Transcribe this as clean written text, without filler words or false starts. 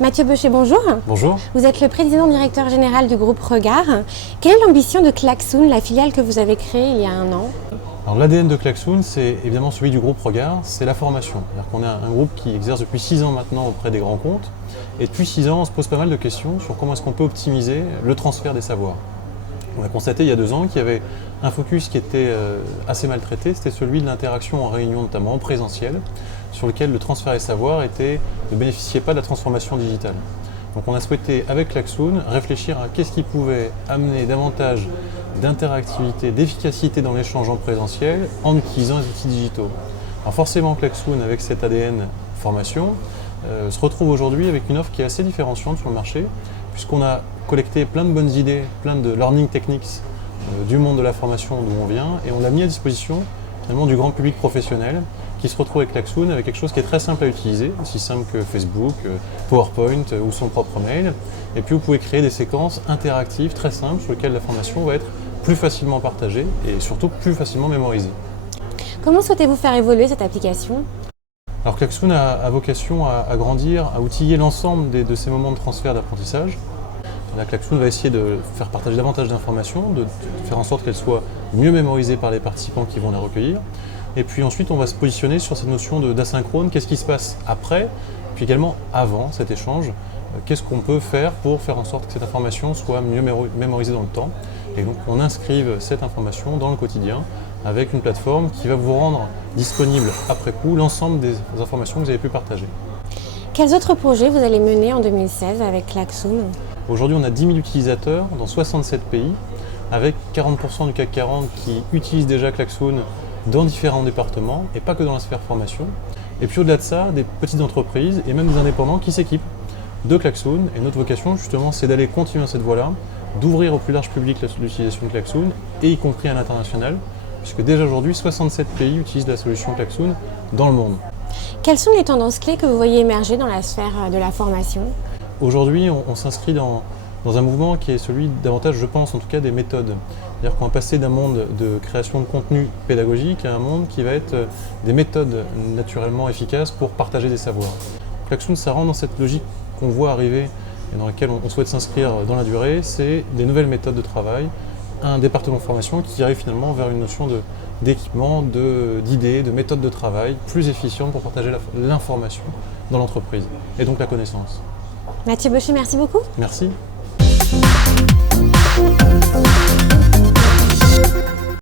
Mathieu Beuchet, bonjour. Bonjour. Vous êtes le président directeur général du groupe Regard. Quelle est l'ambition de Klaxoon, la filiale que vous avez créée il y a un an? Alors l'ADN de Klaxoon, c'est évidemment celui du groupe Regard, c'est la formation. C'est-à-dire qu'on est un groupe qui exerce depuis 6 ans maintenant auprès des grands comptes. Et depuis 6 ans, on se pose pas mal de questions sur comment est-ce qu'on peut optimiser le transfert des savoirs. On a constaté il y a 2 ans qu'il y avait un focus qui était assez maltraité, c'était celui de l'interaction en réunion, notamment en présentiel, sur lequel le transfert des savoirs ne bénéficiait pas de la transformation digitale. Donc on a souhaité, avec Klaxoon, réfléchir à qu'est-ce qui pouvait amener davantage d'interactivité, d'efficacité dans l'échange en présentiel en utilisant les outils digitaux. Alors forcément, Klaxoon, avec cet ADN formation, se retrouve aujourd'hui avec une offre qui est assez différenciante sur le marché, puisqu'on a collecté plein de bonnes idées, plein de learning techniques du monde de la formation d'où on vient, et on l'a mis à disposition finalement du grand public professionnel qui se retrouve avec Klaxoon avec quelque chose qui est très simple à utiliser, aussi simple que Facebook, PowerPoint ou son propre mail. Et puis vous pouvez créer des séquences interactives très simples sur lesquelles la formation va être plus facilement partagée et surtout plus facilement mémorisée. Comment souhaitez-vous faire évoluer cette application? Alors Klaxoon a vocation à grandir, à outiller l'ensemble de ces moments de transfert d'apprentissage. La Klaxoon va essayer de faire partager davantage d'informations, de faire en sorte qu'elles soient mieux mémorisées par les participants qui vont les recueillir. Et puis ensuite, on va se positionner sur cette notion d'asynchrone. Qu'est-ce qui se passe après, puis également avant cet échange? Qu'est-ce qu'on peut faire pour faire en sorte que cette information soit mieux mémorisée dans le temps? Et donc, on inscrive cette information dans le quotidien avec une plateforme qui va vous rendre disponible après coup l'ensemble des informations que vous avez pu partager. Quels autres projets vous allez mener en 2016 avec Klaxoon? Aujourd'hui, on a 10 000 utilisateurs dans 67 pays, avec 40% du CAC 40 qui utilisent déjà Klaxoon dans différents départements, et pas que dans la sphère formation. Et puis au-delà de ça, des petites entreprises et même des indépendants qui s'équipent de Klaxoon. Et notre vocation, justement, c'est d'aller continuer dans cette voie-là, d'ouvrir au plus large public l'utilisation de Klaxoon, et y compris à l'international, puisque déjà aujourd'hui, 67 pays utilisent la solution Klaxoon dans le monde. Quelles sont les tendances clés que vous voyez émerger dans la sphère de la formation? Aujourd'hui, on s'inscrit dans un mouvement qui est celui davantage, je pense, en tout cas, des méthodes. C'est-à-dire qu'on va passer d'un monde de création de contenu pédagogique à un monde qui va être des méthodes naturellement efficaces pour partager des savoirs. Klaxoon, ça rentre dans cette logique qu'on voit arriver et dans laquelle on souhaite s'inscrire dans la durée, c'est des nouvelles méthodes de travail, un département de formation qui arrive finalement vers une notion d'équipement, d'idées, de méthodes de travail plus efficientes pour partager l'information dans l'entreprise et donc la connaissance. Mathieu Beuchet, merci beaucoup. Merci.